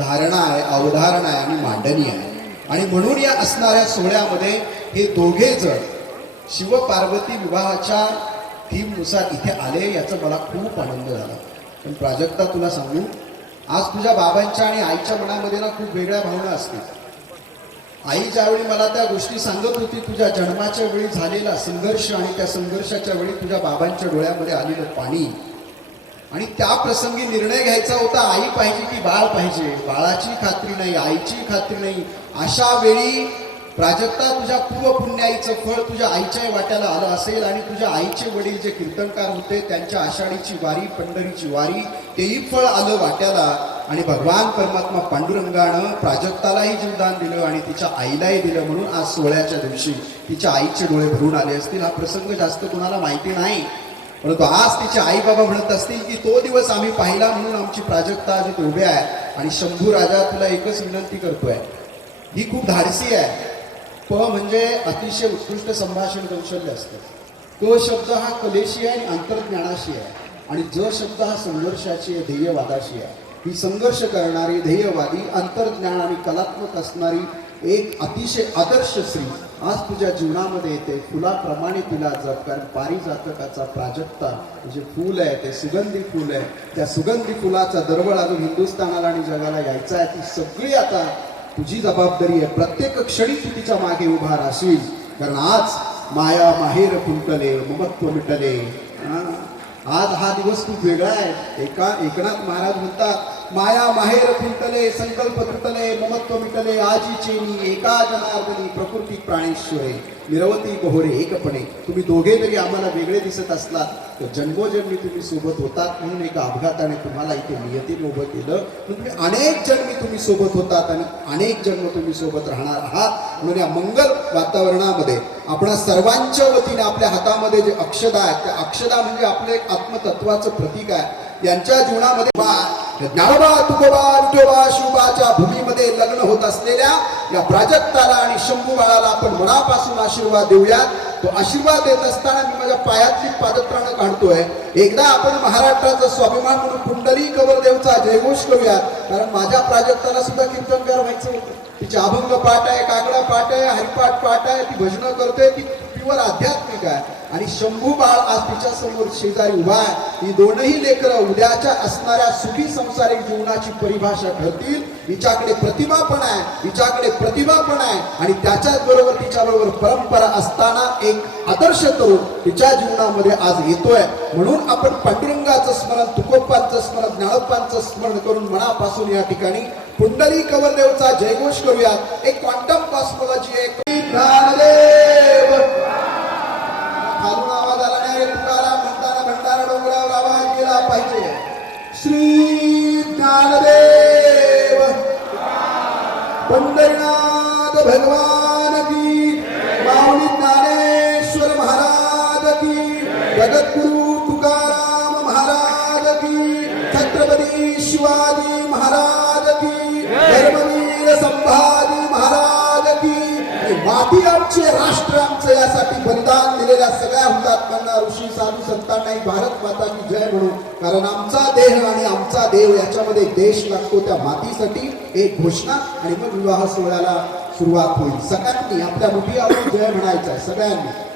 धारणा आहे अवधारणा आहे आणि मांडणी आहे. आणि म्हणून या असणाऱ्या सोहळ्यामध्ये हे दोघे जण शिव पार्वती विवाहाच्या थीमनुसार इथे आले याचा मला खूप आनंद झाला. पण प्राजक्ता तुला सांगू आज तुझ्या बाबांच्या आणि आईच्या मनामध्ये ना खूप वेगळ्या भावना असतील. आई ज्यावेळी मला त्या गोष्टी सांगत होती तुझ्या जन्माच्या वेळी झालेला संघर्ष आणि त्या संघर्षाच्या वेळी तुझ्या बाबांच्या डोळ्यामध्ये आलेलं पाणी आणि त्या प्रसंगी निर्णय घ्यायचा होता आई पाहिजे की बाळ पाहिजे? बाळाची खात्री नाही आईची खात्री नाही. अशा वेळी प्राजक्ता तुझ्या पूर्व पुण्याईचं फळ तुझ्या आईच्याही वाट्याला आलं असेल आणि तुझ्या आईचे वडील जे कीर्तनकार होते त्यांच्या आषाढीची वारी पंढरीची वारी तेही फळ आलं वाट्याला. आणि भगवान परमात्मा पांडुरंगानं प्राजक्तालाही जीवदान दिलं आणि तिच्या आईलाही दिलं म्हणून आज सोहळ्याच्या दिवशी तिच्या आईचे डोळे भरून आले असतील. हा प्रसंग जास्त कुणाला माहिती नाही. परंतु आज तिचे आई बाबा म्हणत असतील की तो दिवस आम्ही पाहिला म्हणून आमची प्राजक्ता आज इथे उभे आहे आणि शंभू राजा तुला एकच विनंती करतोय. ही खूप धाडसी आहे. प म्हणजे अतिशय उत्कृष्ट संभाषण कौशल्य असतं. क शब्द हा कलेशी आहे आणि अंतर्ज्ञानाशी आहे. आणि ज शब्द हा संघर्षाची आहे ध्येयवादाशी आहे. ही संघर्ष करणारी ध्येयवादी अंतर्ज्ञान आणि कलात्मक असणारी एक अतिशय आदर्श स्त्री आज तुझ्या जीवनामध्ये येते. फुलाप्रमाणे तिला जप कारण पारिजातकाचा प्राजक्ता म्हणजे फूल आहे ते सुगंधी फूल आहे. त्या सुगंधी फुलाचा दरवळ अजून हिंदुस्थानाला आणि जगाला यायचा आहे. ती सगळी आता तुझी जबाबदारी आहे. प्रत्येक क्षणी तू तिच्यामागे उभा राहशील. कारण आज माया माहेर फुंटले ममत्व मिटले. आज हा दिवस खूप वेगळा आहे. एका एकनाथ महाराज म्हणतात माया माहेर फुंकले संकल्प तुटले ममत्व मिटले आजी चेनी एका जनार्दनी प्रकृती प्राणेश्वरे निरवती बहोरे एकपणे. तुम्ही दोघे जरी आम्हाला वेगळे दिसत असलात तर जन्मोजन्मी तुम्ही सोबत होतात म्हणून एका अपघाताने तुम्हाला इथे नियतीने उभं केलं. तुम्ही अनेक जन्मी तुम्ही सोबत होतात आणि अनेक जन्म तुम्ही सोबत राहणार आहात. म्हणून या मंगल वातावरणामध्ये आपण सर्वांच्या वतीने आपल्या हातामध्ये जे अक्षदा आहेत त्या अक्षदा म्हणजे आपले एक आत्मतत्वाचं प्रतीक आहे. यांच्या जीवनामध्ये बा ज्ञानोबा तुकोबा विठोबा शिवबाच्या भूमीमध्ये लग्न होत असलेल्या या प्राजक्ताला आणि शंभू बाळाला आपण मनापासून आशीर्वाद देऊयात. तो आशीर्वाद देत असताना मी माझ्या पायातली पादत्राणं काढतोय. एकदा आपण महाराष्ट्राचा स्वाभिमान म्हणून कुंडली कवरदेवचा जयघोष करूयात. कारण माझ्या प्राजक्ताला सुद्धा कीर्तनकार व्हायचं होतं. तिचे अभंग पाठ आहे काकडा पाठ आहे हरिपाठ पाठ आहे ती भजनं करते ती प्युअर आध्यात्मिक आहे. आणि शंभू बाळ आज तिच्या समोर शेजारी उभा आहे. ही दोनही लेकरं उद्याच्या असणाऱ्या सुखी संसारिक जीवनाची परिभाषा ठरतील हिच्याकडे प्रतिभा पण आहे हिच्याकडे प्रतिभा पण आहे. आणि त्याच्याच बरोबर तिच्या बरोबर परंपरा असताना एक आदर्श तरुण तिच्या जीवनामध्ये आज येतोय. म्हणून आपण पांडुरंगाचं स्मरण तुकोप्पांचं स्मरण ज्ञानोप्पांचं स्मरण करून मनापासून या ठिकाणी पुंडली कवरदेवचा जयघोष करूयात एक क्वांटम कॉस्मॉलॉजी एक खालून आवाज आला नाही तुकाराम म्हणताना भंडारा डोंगरावर आवाज केला पाहिजे. श्री ज्ञानदेव. पंढरीनाथ भगवान की माऊली छत्रपती शिवाजी महाराज की धर्मवीर संभाजी महाराज की. माती आमचे राष्ट्र आमचं यासाठी बलिदान दिलेल्या सगळ्या हुतात्म्यांना ऋषी साधू संतांनाही भारत माता की जय म्हणू कारण आमचा देह आणि आमचा देव याच्यामध्ये देश लागतो त्या मातीसाठी. एक घोषणा आणि मग विवाह सोहळ्याला सुरुवात होईल. सगळ्यांनी आपल्या मुठी आपण जय म्हणायचं आहे सगळ्यांनी.